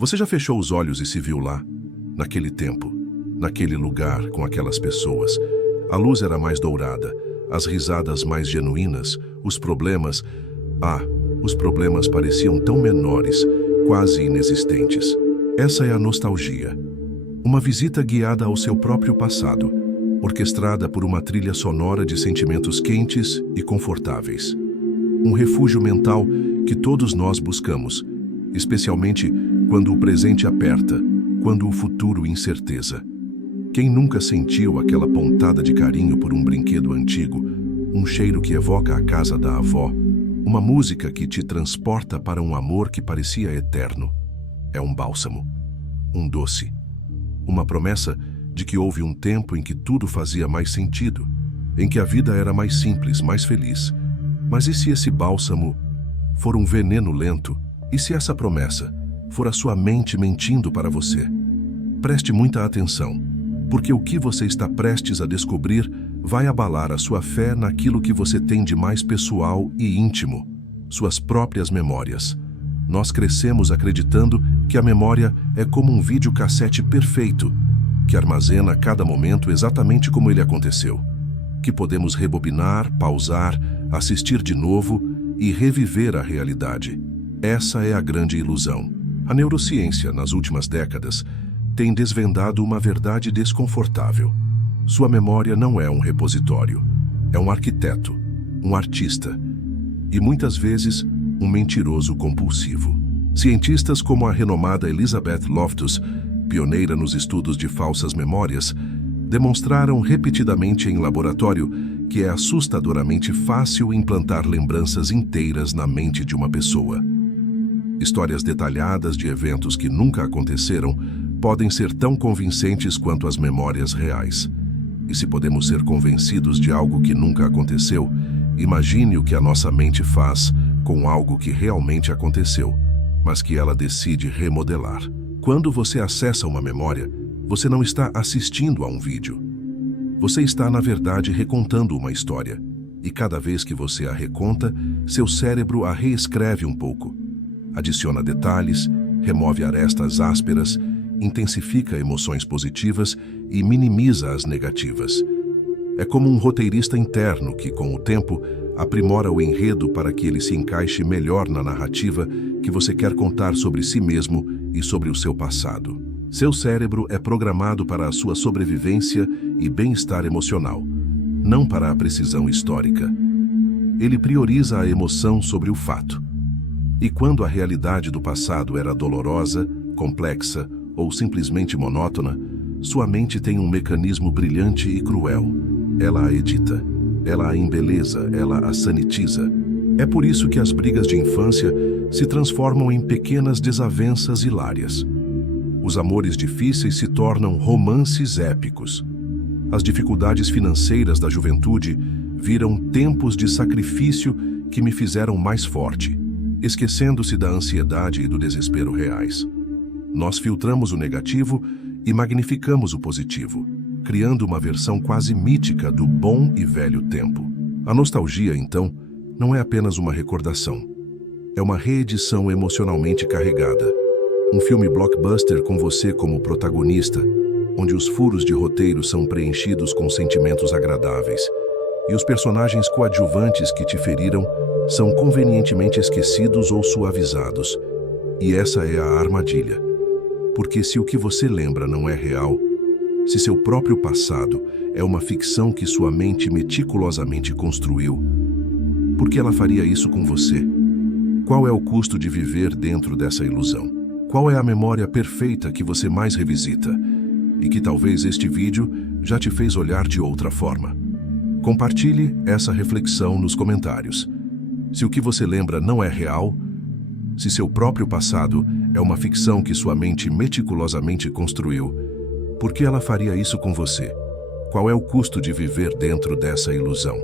Você já fechou os olhos e se viu lá? Naquele tempo, naquele lugar, com aquelas pessoas. A luz era mais dourada, as risadas mais genuínas, os problemas... os problemas pareciam tão menores, quase inexistentes. Essa é a nostalgia. Uma visita guiada ao seu próprio passado, orquestrada por uma trilha sonora de sentimentos quentes e confortáveis. Um refúgio mental que todos nós buscamos, especialmente quando o presente aperta, quando o futuro incerteza. Quem nunca sentiu aquela pontada de carinho por um brinquedo antigo, um cheiro que evoca a casa da avó, uma música que te transporta para um amor que parecia eterno? É um bálsamo, um doce, uma promessa de que houve um tempo em que tudo fazia mais sentido, em que a vida era mais simples, mais feliz. Mas e se esse bálsamo for um veneno lento? E se essa promessa for a sua mente mentindo para você? Preste muita atenção, porque o que você está prestes a descobrir vai abalar a sua fé naquilo que você tem de mais pessoal e íntimo, suas próprias memórias. Nós crescemos acreditando que a memória é como um videocassete perfeito, que armazena cada momento exatamente como ele aconteceu, que podemos rebobinar, pausar, assistir de novo e reviver a realidade. Essa é a grande ilusão. A neurociência, nas últimas décadas, tem desvendado uma verdade desconfortável. Sua memória não é um repositório, é um arquiteto, um artista e, muitas vezes, um mentiroso compulsivo. Cientistas como a renomada Elizabeth Loftus, pioneira nos estudos de falsas memórias, demonstraram repetidamente em laboratório que é assustadoramente fácil implantar lembranças inteiras na mente de uma pessoa. Histórias detalhadas de eventos que nunca aconteceram podem ser tão convincentes quanto as memórias reais. E se podemos ser convencidos de algo que nunca aconteceu, imagine o que a nossa mente faz com algo que realmente aconteceu, mas que ela decide remodelar. Quando você acessa uma memória, você não está assistindo a um vídeo. Você está, na verdade, recontando uma história. E cada vez que você a reconta, seu cérebro a reescreve um pouco. Adiciona detalhes, remove arestas ásperas, intensifica emoções positivas e minimiza as negativas. É como um roteirista interno que, com o tempo, aprimora o enredo para que ele se encaixe melhor na narrativa que você quer contar sobre si mesmo e sobre o seu passado. Seu cérebro é programado para a sua sobrevivência e bem-estar emocional, não para a precisão histórica. Ele prioriza a emoção sobre o fato. E quando a realidade do passado era dolorosa, complexa ou simplesmente monótona, sua mente tem um mecanismo brilhante e cruel. Ela a edita, ela a embeleza, ela a sanitiza. É por isso que as brigas de infância se transformam em pequenas desavenças hilárias. Os amores difíceis se tornam romances épicos. As dificuldades financeiras da juventude viram tempos de sacrifício que me fizeram mais forte, esquecendo-se da ansiedade e do desespero reais. Nós filtramos o negativo e magnificamos o positivo, criando uma versão quase mítica do bom e velho tempo. A nostalgia, então, não é apenas uma recordação. É uma reedição emocionalmente carregada. Um filme blockbuster com você como protagonista, onde os furos de roteiro são preenchidos com sentimentos agradáveis e os personagens coadjuvantes que te feriram são convenientemente esquecidos ou suavizados. E essa é a armadilha. Porque se o que você lembra não é real, se seu próprio passado é uma ficção que sua mente meticulosamente construiu, por que ela faria isso com você? Qual é o custo de viver dentro dessa ilusão? Qual é a memória perfeita que você mais revisita? E que talvez este vídeo já te fez olhar de outra forma. Compartilhe essa reflexão nos comentários. Se o que você lembra não é real, se seu próprio passado é uma ficção que sua mente meticulosamente construiu, por que ela faria isso com você? Qual é o custo de viver dentro dessa ilusão?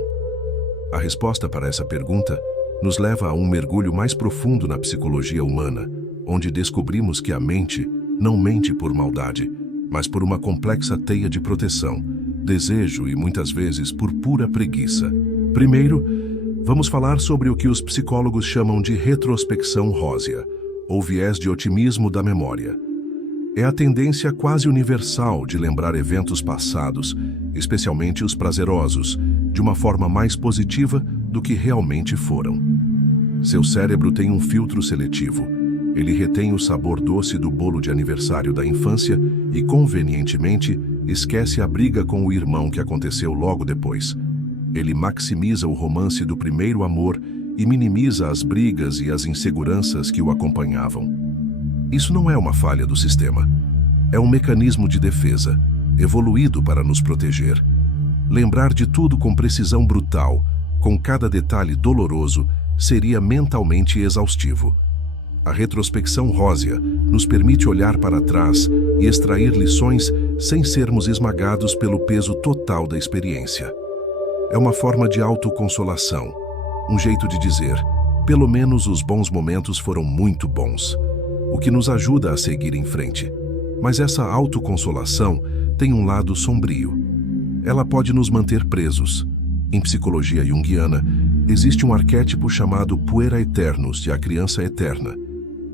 A resposta para essa pergunta nos leva a um mergulho mais profundo na psicologia humana, onde descobrimos que a mente não mente por maldade, mas por uma complexa teia de proteção, desejo e muitas vezes por pura preguiça. Primeiro, vamos falar sobre o que os psicólogos chamam de retrospecção rósea, ou viés de otimismo da memória. É a tendência quase universal de lembrar eventos passados, especialmente os prazerosos, de uma forma mais positiva do que realmente foram. Seu cérebro tem um filtro seletivo. Ele retém o sabor doce do bolo de aniversário da infância e, convenientemente, esquece a briga com o irmão que aconteceu logo depois. Ele maximiza o romance do primeiro amor e minimiza as brigas e as inseguranças que o acompanhavam. Isso não é uma falha do sistema. É um mecanismo de defesa, evoluído para nos proteger. Lembrar de tudo com precisão brutal, com cada detalhe doloroso, seria mentalmente exaustivo. A retrospecção rósea nos permite olhar para trás e extrair lições sem sermos esmagados pelo peso total da experiência. É uma forma de autoconsolação, um jeito de dizer, pelo menos os bons momentos foram muito bons, o que nos ajuda a seguir em frente. Mas essa autoconsolação tem um lado sombrio. Ela pode nos manter presos. Em psicologia junguiana, existe um arquétipo chamado puera aeternus, de a criança eterna.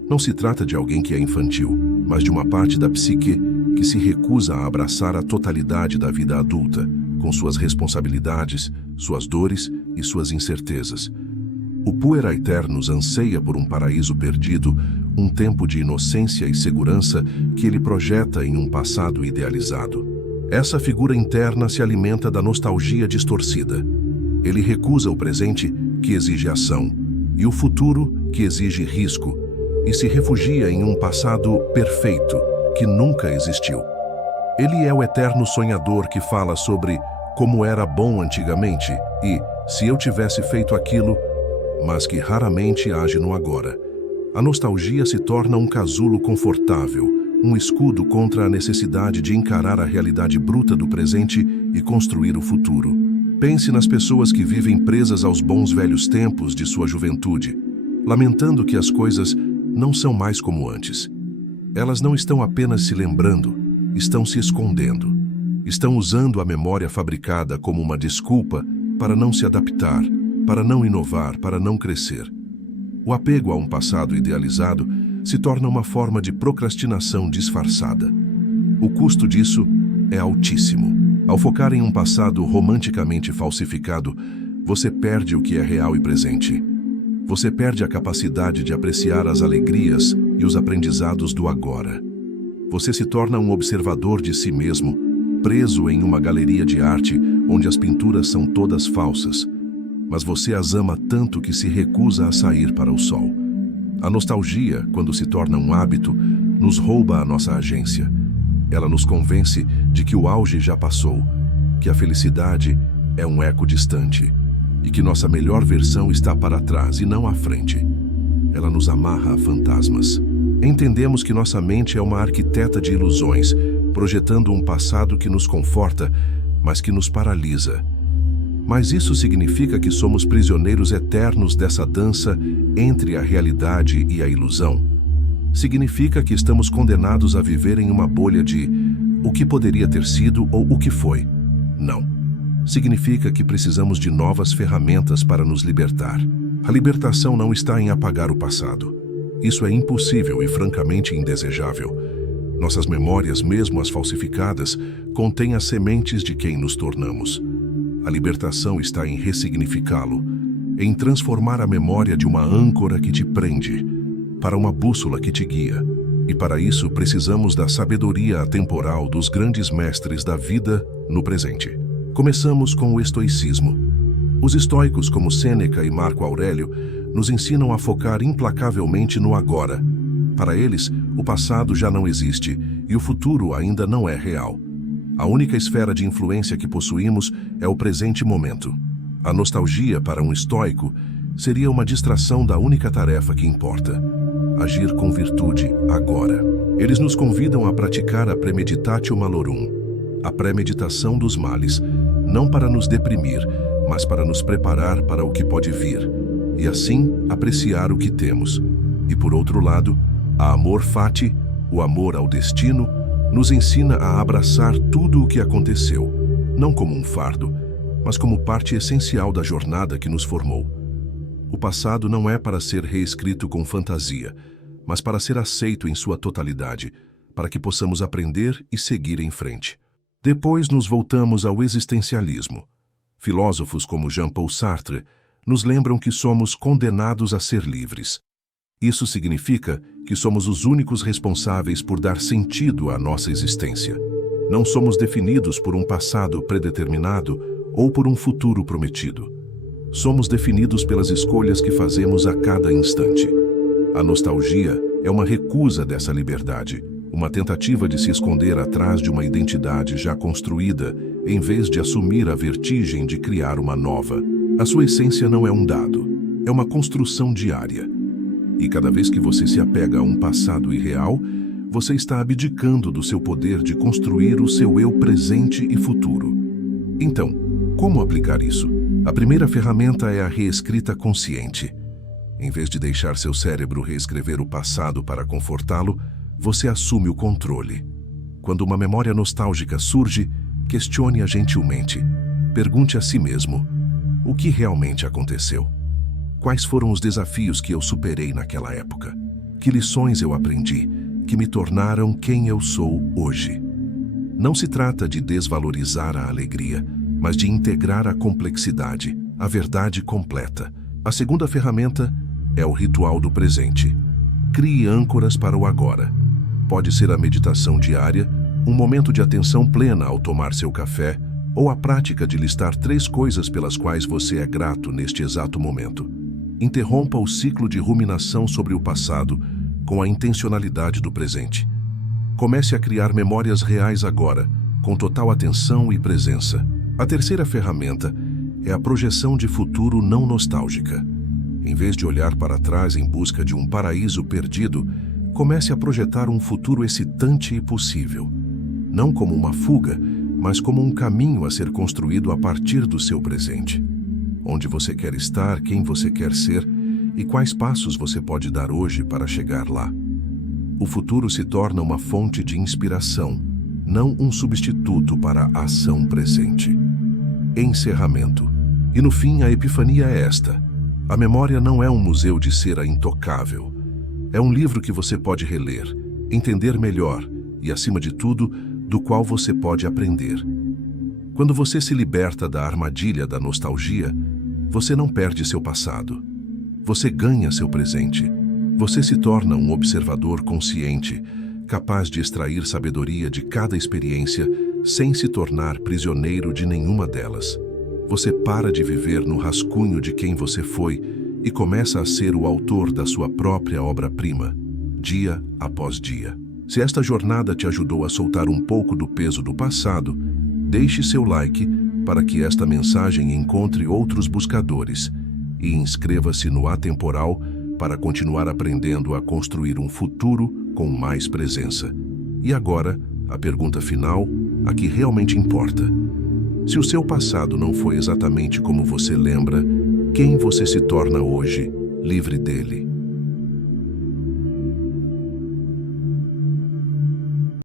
Não se trata de alguém que é infantil, mas de uma parte da psique que se recusa a abraçar a totalidade da vida adulta, com suas responsabilidades, suas dores e suas incertezas. O puera aeternus anseia por um paraíso perdido, um tempo de inocência e segurança que ele projeta em um passado idealizado. Essa figura interna se alimenta da nostalgia distorcida. Ele recusa o presente, que exige ação, e o futuro, que exige risco, e se refugia em um passado perfeito, que nunca existiu. Ele é o eterno sonhador que fala sobre como era bom antigamente e, se eu tivesse feito aquilo, mas que raramente age no agora. A nostalgia se torna um casulo confortável, um escudo contra a necessidade de encarar a realidade bruta do presente e construir o futuro. Pense nas pessoas que vivem presas aos bons velhos tempos de sua juventude, lamentando que as coisas não são mais como antes. Elas não estão apenas se lembrando, estão se escondendo. Estão usando a memória fabricada como uma desculpa para não se adaptar, para não inovar, para não crescer. O apego a um passado idealizado se torna uma forma de procrastinação disfarçada. O custo disso é altíssimo. Ao focar em um passado romanticamente falsificado, você perde o que é real e presente. Você perde a capacidade de apreciar as alegrias e os aprendizados do agora. Você se torna um observador de si mesmo, preso em uma galeria de arte onde as pinturas são todas falsas, mas você as ama tanto que se recusa a sair para o sol. A nostalgia, quando se torna um hábito, nos rouba a nossa agência. Ela nos convence de que o auge já passou, que a felicidade é um eco distante e que nossa melhor versão está para trás e não à frente. Ela nos amarra a fantasmas. Entendemos que nossa mente é uma arquiteta de ilusões, projetando um passado que nos conforta, mas que nos paralisa. Mas isso significa que somos prisioneiros eternos dessa dança entre a realidade e a ilusão. Significa que estamos condenados a viver em uma bolha de o que poderia ter sido ou o que foi. Não. Significa que precisamos de novas ferramentas para nos libertar. A libertação não está em apagar o passado. Isso é impossível e francamente indesejável. Nossas memórias, mesmo as falsificadas, contêm as sementes de quem nos tornamos. A libertação está em ressignificá-lo, em transformar a memória de uma âncora que te prende para uma bússola que te guia. E para isso precisamos da sabedoria atemporal dos grandes mestres da vida no presente. Começamos com o estoicismo. Os estoicos, como Sêneca e Marco Aurélio, nos ensinam a focar implacavelmente no agora. Para eles, o passado já não existe e o futuro ainda não é real. A única esfera de influência que possuímos é o presente momento. A nostalgia, para um estoico, seria uma distração da única tarefa que importa: agir com virtude agora. Eles nos convidam a praticar a premeditatio malorum, a premeditação dos males, não para nos deprimir, mas para nos preparar para o que pode vir, e assim apreciar o que temos. E por outro lado, a amor fati, o amor ao destino, nos ensina a abraçar tudo o que aconteceu, não como um fardo, mas como parte essencial da jornada que nos formou. O passado não é para ser reescrito com fantasia, mas para ser aceito em sua totalidade, para que possamos aprender e seguir em frente. Depois nos voltamos ao existencialismo. Filósofos como Jean-Paul Sartre nos lembram que somos condenados a ser livres. Isso significa que somos os únicos responsáveis por dar sentido à nossa existência. Não somos definidos por um passado predeterminado ou por um futuro prometido. Somos definidos pelas escolhas que fazemos a cada instante. A nostalgia é uma recusa dessa liberdade, uma tentativa de se esconder atrás de uma identidade já construída, em vez de assumir a vertigem de criar uma nova. A sua essência não é um dado, é uma construção diária. E cada vez que você se apega a um passado irreal, você está abdicando do seu poder de construir o seu eu presente e futuro. Então, como aplicar isso? A primeira ferramenta é a reescrita consciente. Em vez de deixar seu cérebro reescrever o passado para confortá-lo, você assume o controle. Quando uma memória nostálgica surge, questione-a gentilmente. Pergunte a si mesmo: o que realmente aconteceu? Quais foram os desafios que eu superei naquela época? Que lições eu aprendi, que me tornaram quem eu sou hoje? Não se trata de desvalorizar a alegria, mas de integrar a complexidade, a verdade completa. A segunda ferramenta é o ritual do presente. Crie âncoras para o agora. Pode ser a meditação diária, um momento de atenção plena ao tomar seu café, ou a prática de listar 3 coisas pelas quais você é grato neste exato momento. Interrompa o ciclo de ruminação sobre o passado com a intencionalidade do presente. Comece a criar memórias reais agora, com total atenção e presença. A terceira ferramenta é a projeção de futuro não nostálgica. Em vez de olhar para trás em busca de um paraíso perdido, comece a projetar um futuro excitante e possível. Não como uma fuga, mas como um caminho a ser construído a partir do seu presente. Onde você quer estar, quem você quer ser e quais passos você pode dar hoje para chegar lá. O futuro se torna uma fonte de inspiração, não um substituto para a ação presente. Encerramento. E no fim, a epifania é esta: a memória não é um museu de cera intocável. É um livro que você pode reler, entender melhor e, acima de tudo, do qual você pode aprender. Quando você se liberta da armadilha da nostalgia, você não perde seu passado. Você ganha seu presente. Você se torna um observador consciente, capaz de extrair sabedoria de cada experiência sem se tornar prisioneiro de nenhuma delas. Você para de viver no rascunho de quem você foi e começa a ser o autor da sua própria obra-prima, dia após dia. Se esta jornada te ajudou a soltar um pouco do peso do passado, deixe seu like para que esta mensagem encontre outros buscadores e inscreva-se no Atemporal para continuar aprendendo a construir um futuro com mais presença. E agora, a pergunta final, a que realmente importa. Se o seu passado não foi exatamente como você lembra, quem você se torna hoje, livre dele?